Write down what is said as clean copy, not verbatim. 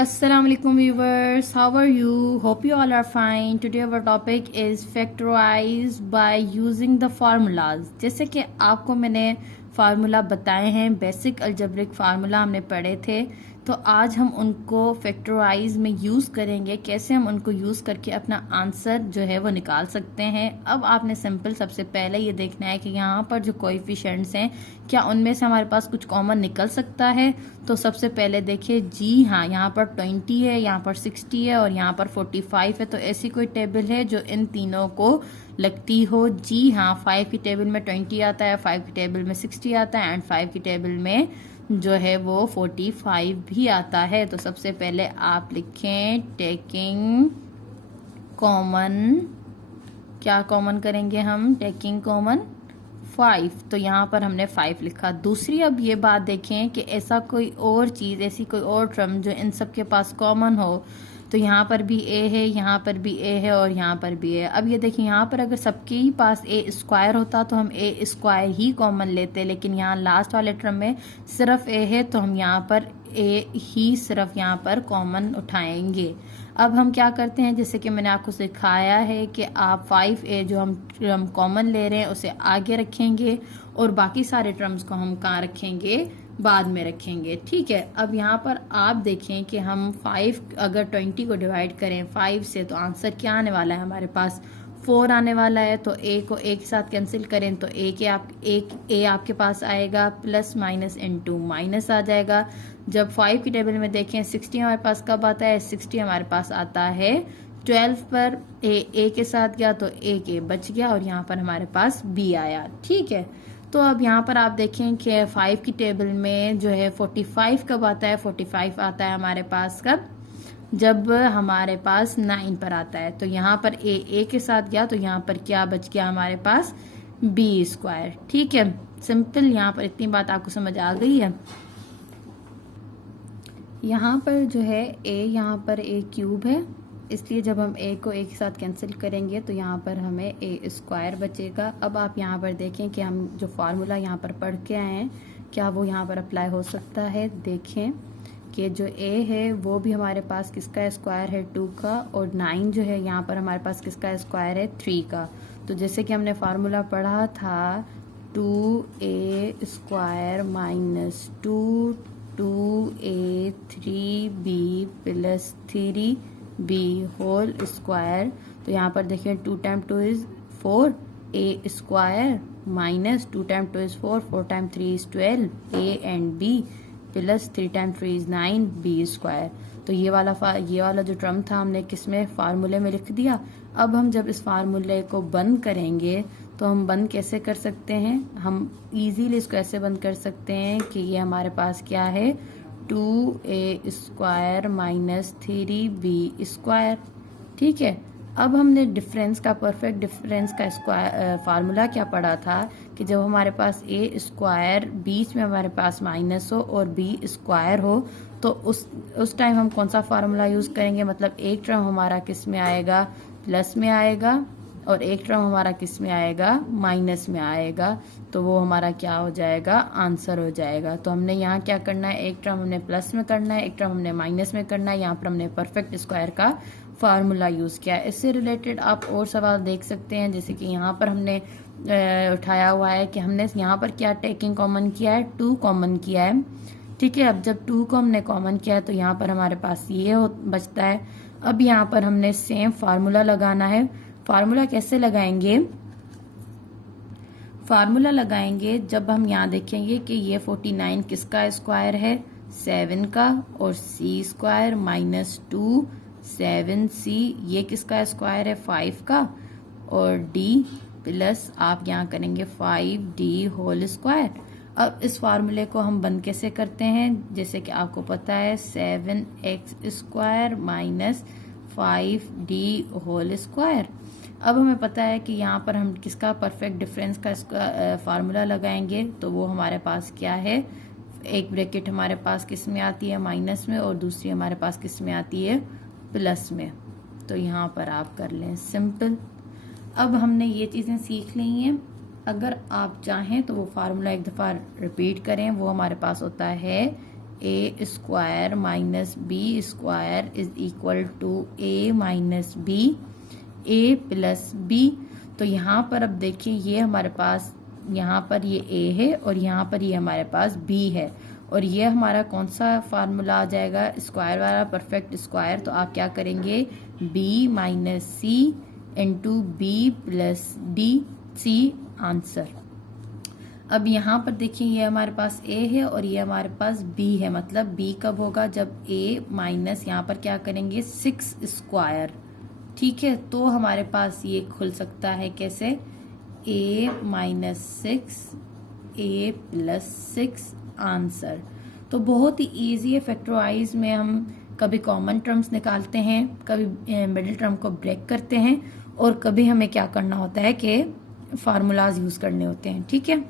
Assalamualaikum viewers, how are you? Hope you all are fine. Today our topic is factorize by using the formulas. जैसे कि आपको मैंने formula बताए हैं, basic algebraic formula हमने पढ़े थे, तो आज हम उनको फैक्टराइज में यूज़ करेंगे। कैसे हम उनको यूज़ करके अपना आंसर जो है वो निकाल सकते हैं। अब आपने सिंपल सबसे पहले ये देखना है कि यहाँ पर जो कोएफिशिएंट्स हैं क्या उनमें से हमारे पास कुछ कॉमन निकल सकता है। तो सबसे पहले देखिए, जी हाँ, यहाँ पर 20 है, यहाँ पर 60 है और यहाँ पर 45 है। तो ऐसी कोई टेबल है जो इन तीनों को लगती हो। जी हाँ, 5 की टेबल में 20 आता है, 5 की टेबल में 60 आता है एंड 5 की टेबल में जो है वो 45 भी आता है। तो सबसे पहले आप लिखें टेकिंग कॉमन, क्या कॉमन करेंगे हम, टेकिंग कॉमन 5। तो यहाँ पर हमने 5 लिखा। दूसरी अब ये बात देखें कि ऐसा कोई और चीज़, ऐसी कोई और टर्म जो इन सब के पास कॉमन हो। तो यहाँ पर भी ए है, यहाँ पर भी ए है और यहाँ पर भी है। अब ये देखिए, यहाँ पर अगर सबके ही पास ए स्क्वायर होता तो हम ए स्क्वायर ही कॉमन लेते, लेकिन यहाँ लास्ट वाले टर्म में सिर्फ ए है तो हम यहाँ पर ए ही सिर्फ यहाँ पर कॉमन उठाएंगे। अब हम क्या करते हैं, जैसे कि मैंने आपको सिखाया है कि आप 5a जो हम कॉमन ले रहे हैं उसे आगे रखेंगे और बाकी सारे टर्म्स को हम कहाँ रखेंगे, बाद में रखेंगे। ठीक है। अब यहाँ पर आप देखें कि हम 5 अगर 20 को डिवाइड करें 5 से तो आंसर क्या आने वाला है, हमारे पास 4 आने वाला है। तो ए को ए के साथ कैंसिल करें तो ए आपके पास आएगा, प्लस माइनस इनटू माइनस आ जाएगा। जब 5 की टेबल में देखें 60 हमारे पास कब आता है, 60 हमारे पास आता है 12 पर। ए के साथ गया तो ए के बच गया और यहाँ पर हमारे पास बी आया। ठीक है। तो अब यहाँ पर आप देखें कि 5 की टेबल में जो है 45 कब आता है, 45 आता है हमारे पास कब, जब हमारे पास 9 पर आता है। तो यहाँ पर ए के साथ गया तो यहाँ पर क्या बच गया हमारे पास, बी स्क्वायर। ठीक है, सिंपल। यहाँ पर इतनी बात आपको समझ आ गई है। यहाँ पर जो है ए, यहाँ पर ए क्यूब है, इसलिए जब हम ए को ए के साथ कैंसिल करेंगे तो यहाँ पर हमें ए स्क्वायर बचेगा। अब आप यहाँ पर देखें कि हम जो फार्मूला यहाँ पर पढ़ के आए हैं क्या वो यहाँ पर अप्लाई हो सकता है। देखें कि जो ए है वो भी हमारे पास किसका स्क्वायर है, 2 का, और 9 जो है यहाँ पर हमारे पास किसका स्क्वायर है, 3 का। तो जैसे कि हमने फार्मूला पढ़ा था 2a square minus 2a 3b plus 3b whole square. तो यहाँ पर देखिए 2 time 2 is 4, a square minus 2 time 2 is 4, 4 time 3 is 12, a and b plus 3 time 3 is 9, b square. तो ये वाला जो टर्म था हमने किसमें, फार्मूले में लिख दिया। अब हम जब इस फार्मूले को बंद करेंगे तो हम बंद कैसे कर सकते हैं, हम इजीली इसको ऐसे बंद कर सकते हैं कि ये हमारे पास क्या है, 2a square minus 3b square. ठीक है। अब हमने डिफरेंस का, परफेक्ट डिफरेंस का स्क्वायर फार्मूला क्या पढ़ा था कि जब हमारे पास ए स्क्वायर बीच में हमारे पास माइनस हो और बी स्क्वायर हो तो उस टाइम हम कौन सा फार्मूला यूज़ करेंगे, मतलब एक टर्म हमारा किस में आएगा, प्लस में आएगा, और एक टर्म हमारा किस में आएगा, माइनस में आएगा। तो वो हमारा क्या हो जाएगा, आंसर हो जाएगा। तो हमने यहाँ क्या करना है, एक टर्म हमने प्लस में करना है, एक टर्म हमने माइनस में करना है। यहाँ पर हमने परफेक्ट स्क्वायर का फार्मूला यूज़ किया है। इससे रिलेटेड आप और सवाल देख सकते हैं, जैसे कि यहाँ पर हमने उठाया हुआ है कि हमने यहाँ पर क्या टेकिंग कॉमन किया है, 2 कॉमन किया है। ठीक है। अब जब 2 को हमने कॉमन किया है तो यहाँ पर हमारे पास ये बचता है। अब यहाँ पर हमने सेम फार्मूला लगाना है। फार्मूला कैसे लगाएंगे, फार्मूला लगाएंगे जब हम यहाँ देखेंगे कि ये 49 किसका स्क्वायर है, 7 का, और c स्क्वायर माइनस 2 7c ये किसका स्क्वायर है, 5 का, और d प्लस आप यहाँ करेंगे 5d होल स्क्वायर। अब इस फार्मूले को हम बंद कैसे करते हैं, जैसे कि आपको पता है 7x square minus 5d whole square. अब हमें पता है कि यहाँ पर हम किसका परफेक्ट डिफरेंस का फार्मूला लगाएंगे, तो वो हमारे पास क्या है, एक ब्रैकेट हमारे पास किस में आती है, माइनस में, और दूसरी हमारे पास किस में आती है, प्लस में। तो यहाँ पर आप कर लें सिंपल। अब हमने ये चीज़ें सीख ली हैं। अगर आप चाहें तो वो फार्मूला एक दफ़ा रिपीट करें। वो हमारे पास होता है A square minus B square is equal to A minus B, A plus B. तो यहाँ पर अब देखिए ये हमारे पास यहाँ पर ये ए है और यहाँ पर ये हमारे पास बी है, और ये हमारा कौन सा फार्मूला आ जाएगा, स्क्वायर वाला परफेक्ट स्क्वायर। तो आप क्या करेंगे, B minus C into B plus D, C answer. अब यहाँ पर देखिए ये हमारे पास ए है और ये हमारे पास बी है, मतलब बी कब होगा, जब ए माइनस यहाँ पर क्या करेंगे 6 स्क्वायर, ठीक है। तो हमारे पास ये खुल सकता है कैसे, ए माइनस 6 ए प्लस 6 आंसर। तो बहुत ही इजी है, फैक्टराइज में हम कभी कॉमन टर्म्स निकालते हैं, कभी मिडिल टर्म को ब्रेक करते हैं, और कभी हमें क्या करना होता है कि फार्मूलाज यूज करने होते हैं, ठीक है।